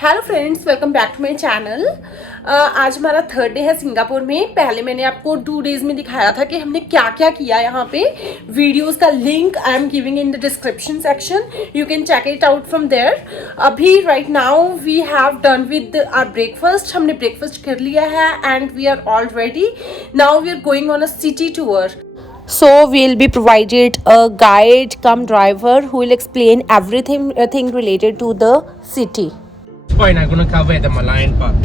Hello friends, welcome back to my channel. आज हमारा third day है सिंगापुर में। पहले मैंने आपको 2 डेज में दिखाया था कि हमने क्या क्या किया यहाँ पे। वीडियोस का link I'm giving in the description section, you can check it out from there. अभी right now we have done with our breakfast. हमने ब्रेकफास्ट कर लिया है and we are all ready. Now we are going on a city tour. So we'll be provided a guide come driver who will explain everything thing related to the city. Point I'm going to cover at the Malayan Park.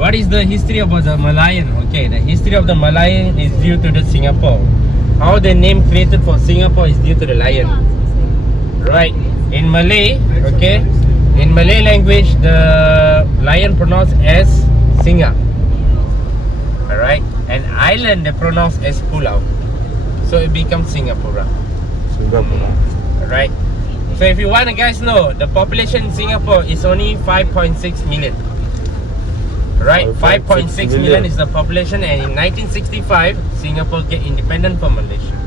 What is the history about the Malayan? Okay, the history of the Malayan is due to the Singapore. How the name created for Singapore is due to the lion. Right. In Malay, okay, in Malay language, the lion pronounced as Singa. Alright. And island they pronounce as Pulau. So it becomes Singapura. Right. So if you want to guys know, the population in Singapore is only 5.6 million. Right, 5.6 million is the population, and in 1965, Singapore get independent from Malaysia.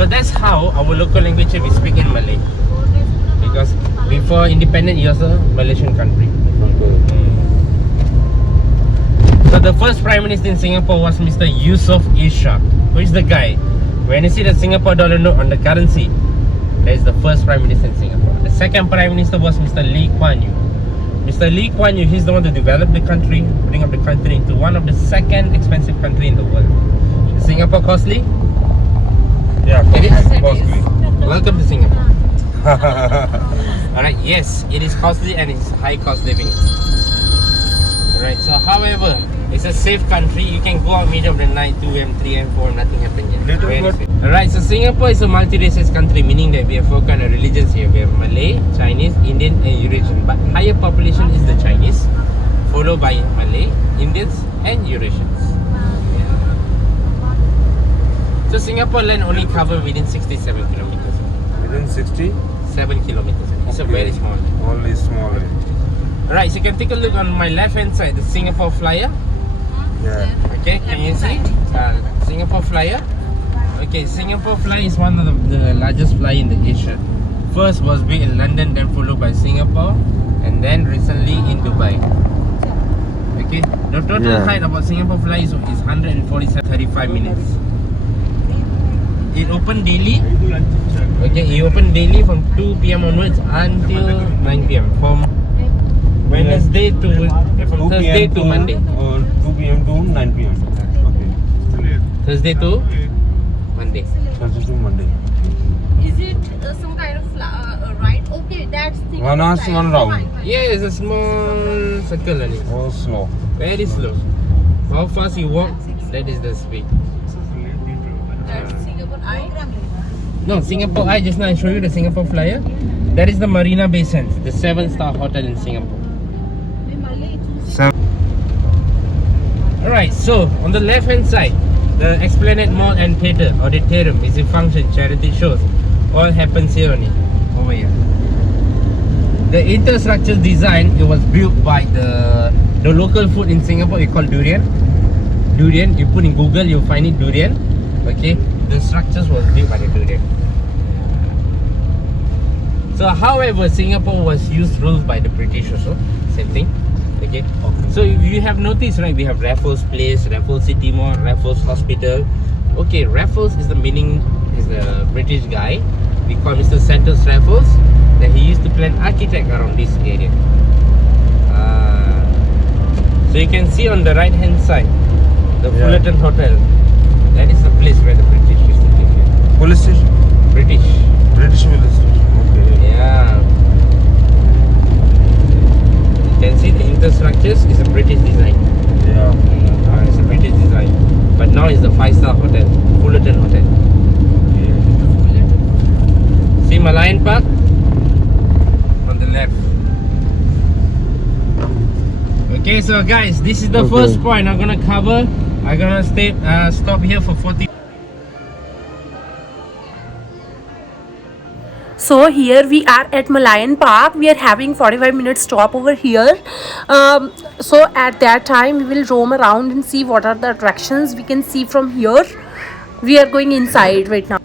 So that's how our local language we speak in Malay. Because before independent, it was a Malaysian country. So the first Prime Minister in Singapore was Mr. Yusof Ishak, who is the guy. When you see the Singapore dollar note on the currency, that is the first Prime Minister in Singapore. The second Prime Minister was Mr. Lee Kuan Yew. Mr. Lee Kuan Yew, he's the one to develop the country, putting up the country into one of the second expensive country in the world. Is Singapore costly? Yeah, It is? costly. Welcome to Singapore. Alright, yes, it is costly and it's high cost living. Alright, so however, it's a safe country. You can go out middle of the night, 2 a.m., 3 a.m., 4 a.m., nothing happen yet. Little Very bit. safe. Alright, so Singapore is a multi-races country, meaning that we have 4 kind of religions here. We have Malay, Chinese, Indian and Eurasian. But higher population is the Chinese, followed by Malay, Indians and Eurasians. So Singapore land only covered within 67 kilometers. Within 60? 7 kilometers. It's a very small land. Only small area. Alright, so you can take a look on my left hand side, the Singapore flyer. Yeah. Okay, can you see? Singapore flyer. Okay, Singapore flyer is one of the largest flyer in the Asia. First was built in London, then followed by Singapore, and then recently in Dubai. Okay, the total height about Singapore flyer is 147.35 minutes. It open daily. Okay, it open daily from 2 p.m. onwards until 9 p.m. From Wednesday to from Thursday to Monday. 2 p.m. to 9 p.m. Okay. Thursday to Monday. Thursday to Monday. Is it some kind of ride? Okay, that's the One hour, one round. Yeah, it's a small circle only. Oh, slow. Very slow. How fast you walk, that is the speed. That's Singapore Eye. No, Singapore Eye, just now I showed you the Singapore flyer. That is the Marina Bay Sands, the 7-star hotel in Singapore. Alright, so on the left hand side, the Esplanade Mall and Theatre, Auditorium, is a function, charity shows. All happens here only, over here. The infrastructure design, it was built by the local food in Singapore, it's called durian. Durian, you put in Google, you'll find it durian. Okay, the structures was built by the durian. So however, Singapore was ruled by the British also, same thing. Okay. So you have noticed, right, we have Raffles Place, Raffles City Mall, Raffles Hospital. Okay, Raffles is the meaning, is the British guy. We call Mr. Santos Raffles, that he used to plan architect around this area. So you can see on the right hand side, the Fullerton Hotel. That is the place where the British used to live here. Police station? British. British police station. Okay. Yeah. You can see the infrastructures is a British design. Yeah. It's a British design. But now it's the 5-star hotel, Fullerton Hotel. See Malayan Park? On the left. Okay, so guys, this is the first point I'm gonna cover. I'm gonna stop here for 40. So here we are at Malayan Park. We are having 45 minutes stop over here. So at that time we will roam around and see what are the attractions we can see from here. We are going inside right now.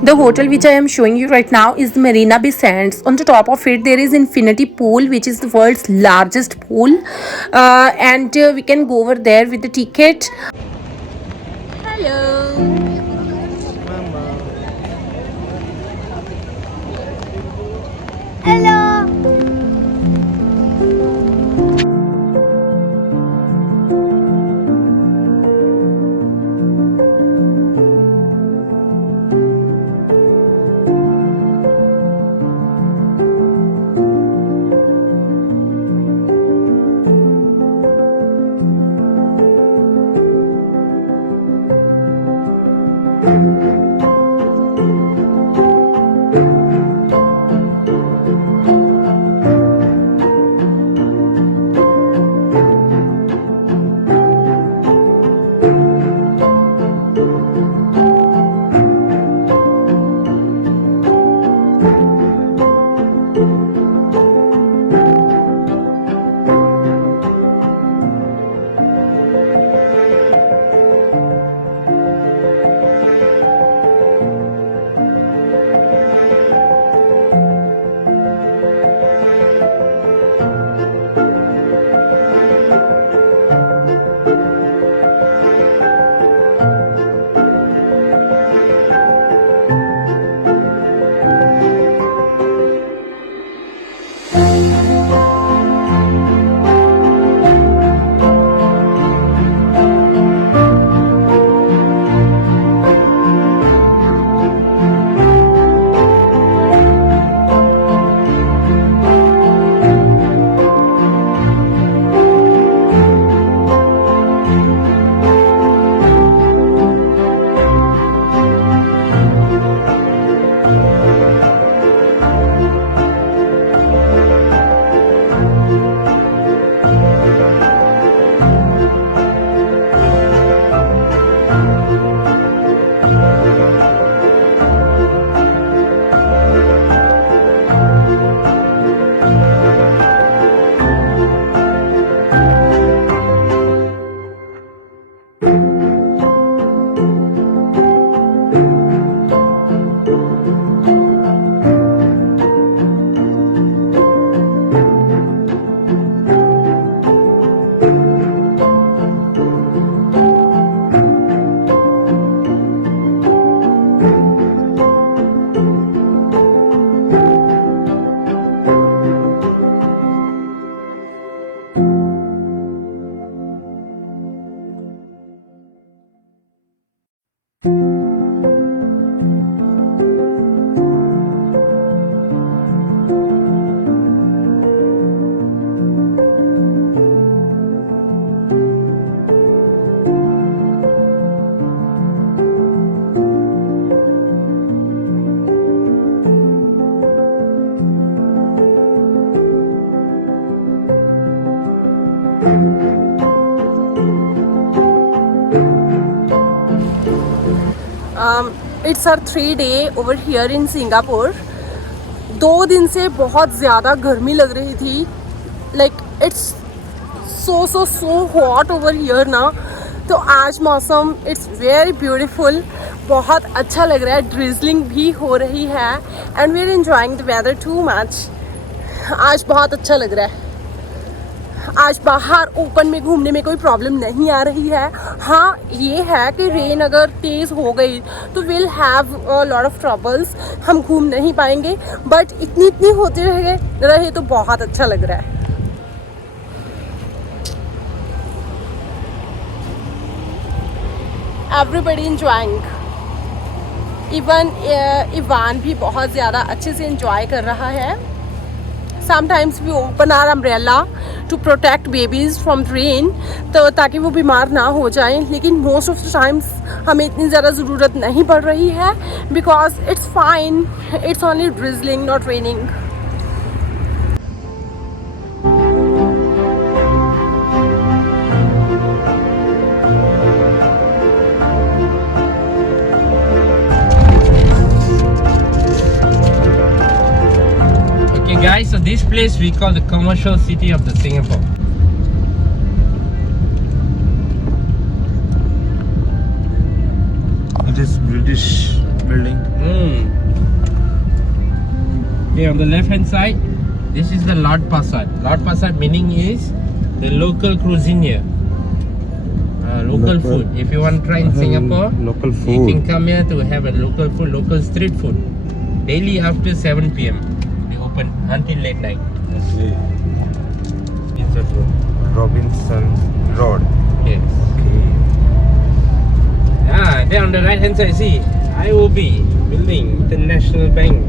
The hotel which I am showing you right now is the Marina Bay Sands. On the top of it there is infinity pool, which is the world's largest pool, and we can go over there with the ticket. Hello. It's our 3 day over here in Singapore. 2 दिन से बहुत ज़्यादा गर्मी लग रही थी. Like it's so hot over here ना. तो आज मौसम इट्स वेरी ब्यूटीफुल. बहुत अच्छा लग रहा है. ड्रिजलिंग भी हो रही है and we are enjoying the weather too much. आज बहुत अच्छा लग रहा है. आज बाहर ओपन में घूमने में कोई प्रॉब्लम नहीं आ रही है. हाँ ये है कि रेन अगर तेज़ हो गई तो will have lot of troubles. हम घूम नहीं पाएंगे. बट इतनी होते रहे तो बहुत अच्छा लग रहा है. Everybody enjoying. इवन इवान भी बहुत ज़्यादा अच्छे से इंजॉय कर रहा है. Sometimes we open our umbrella to protect babies from rain, तो ताकि वो बीमार ना हो जाएं. लेकिन most of the times हमें इतनी ज़्यादा ज़रूरत नहीं पड़ रही है because it's fine. It's only drizzling, not raining. Guys, so this place we call the commercial city of the Singapore. It is British building. Okay, on the left hand side, this is the Lord Pasad. Lord Pasad meaning is the local cuisine here. Local food. If you want to try in Singapore, Local you food. can come here to have a local food, local street food. Daily after 7 p.m. They open until late night. Okay. It's a road. Robinson Road. Yes. Okay. There on the right hand side, see IOB building, International Bank,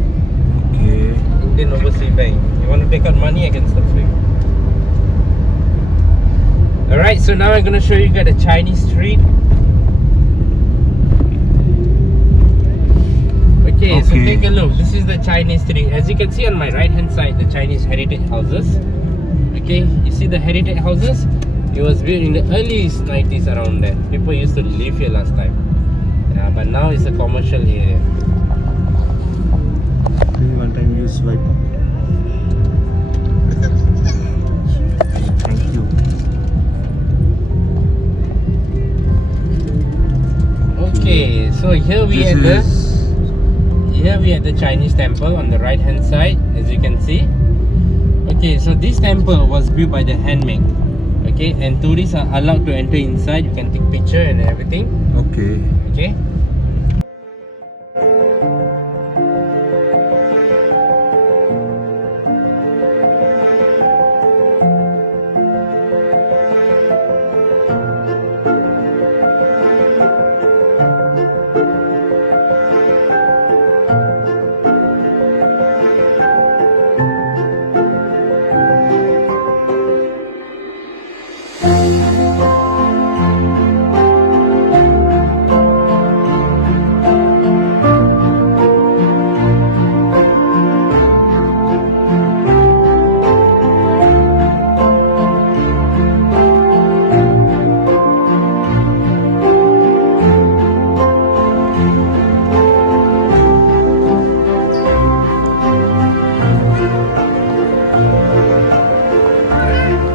Okay. Indian Overseas Bank. You want to take out money, I can start for you. Alright, so now I'm gonna show you guys the Chinese street. Okay, so Okay. take a look. This is the Chinese street. As you can see on my right hand side, the Chinese heritage houses. Okay, you see the heritage houses? It was built in the early 90s around there. People used to live here last time. Yeah, but now it's a commercial area. One time you swipe. Thank you. Okay, so here we at the Chinese temple on the right hand side, as you can see. Okay, so this temple was built by the handmade. Okay, and tourists are allowed to enter inside. You can take picture and everything. Okay. Okay.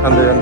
Under.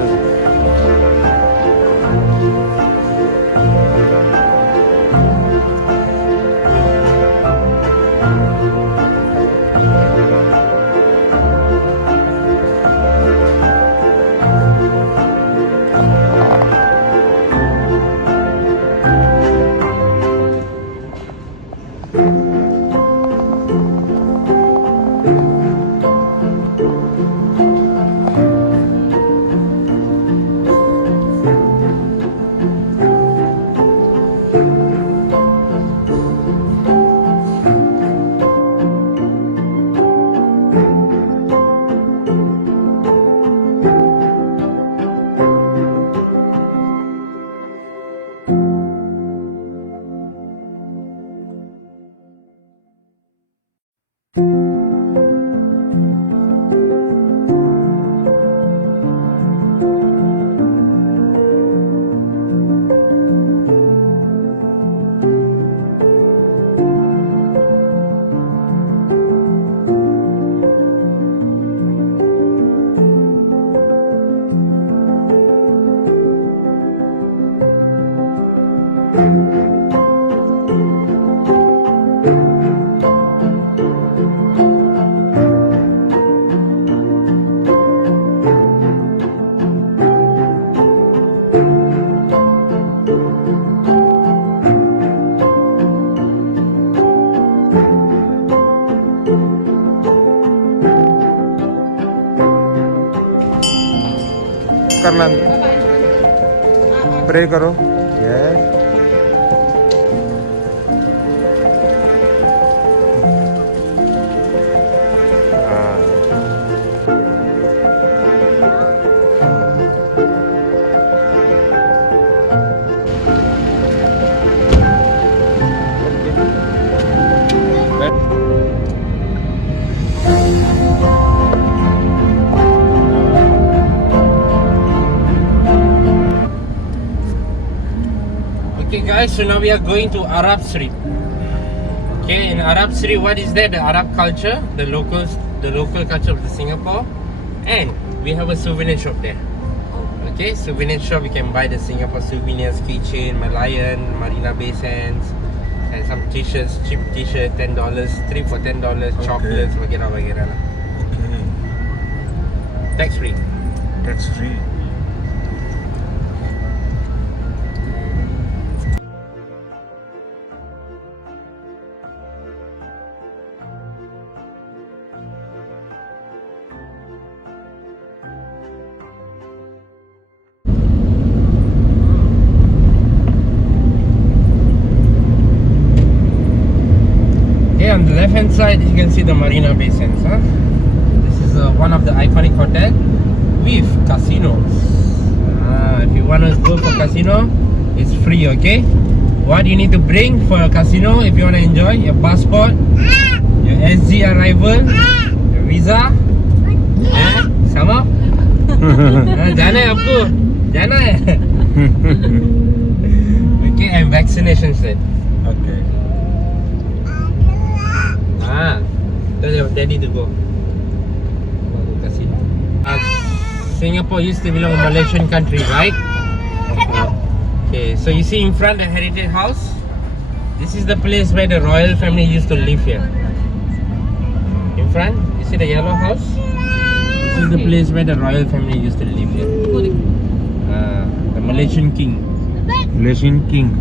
कर लें pray करो yes Okay guys, so now we are going to Arab Street. Okay, in Arab Street, what is that? The Arab culture, the local culture of the Singapore, and we have a souvenir shop there. Okay, souvenir shop, you can buy the Singapore souvenirs, keychain, Malayan, Marina Bay Sands, and some t-shirts, cheap t-shirt, $10, 3 for $10, chocolates, वगैरह वगैरह lah. Okay. Tax free. That's free. Okay, on the left hand side you can see the Marina Bay Sands. Huh? This is one of the iconic hotel with casinos. If you want to go for casino, it's free. Okay, what you need to bring for a casino if you want to enjoy? Your passport, your SG arrival, your visa. Sama? जाना है आपको? जाना है? Okay, and vaccination set. Okay. Tell your daddy to go. Casino. Singapore used to belong to Malaysian country, right? Okay, so you see in front the Heritage House? This is the place where the royal family used to live here. In front, you see the yellow house? This is the place where the royal family used to live here. The Malaysian king. Malaysian king.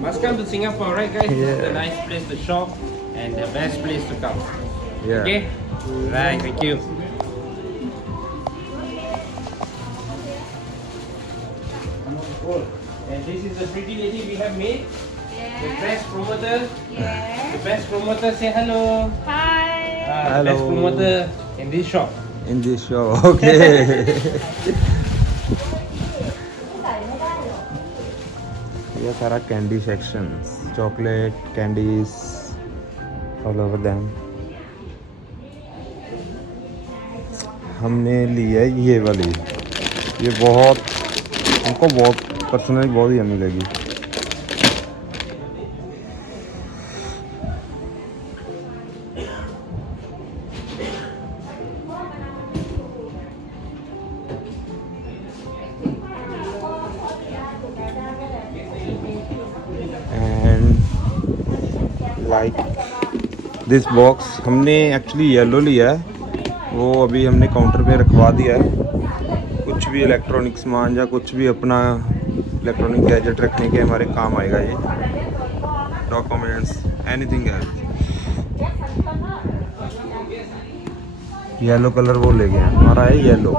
Must come to Singapore, right guys? This is Yeah. the nice place to shop and the best place to come. Yeah. Okay? Right, thank you. And this is the pretty lady we have made. The best promoter. The best promoter, say hello. Hi. The best Hello. promoter in this shop. In this show. Okay. ये सारा candy sections, chocolate, candies, all over them. हमने ली है ये वाली. ये बहुत हमको बहुत पर्सनली बहुत ही यम्मी लगी. लाइक दिस बॉक्स हमने एक्चुअली येलो लिया है, वो अभी हमने काउंटर पे रखवा दिया है. कुछ भी इलेक्ट्रॉनिक सामान या कुछ भी अपना इलेक्ट्रॉनिक गैजेट रखने के हमारे काम आएगा ये. डॉक्यूमेंट्स एनीथिंग है. येलो कलर वो ले गए, हमारा है yellow.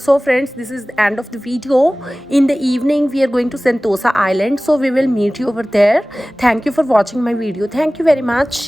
So friends, this is the end of the video. In the evening we are going to Sentosa Island, so we will meet you over there. Thank you for watching my video. Thank you very much.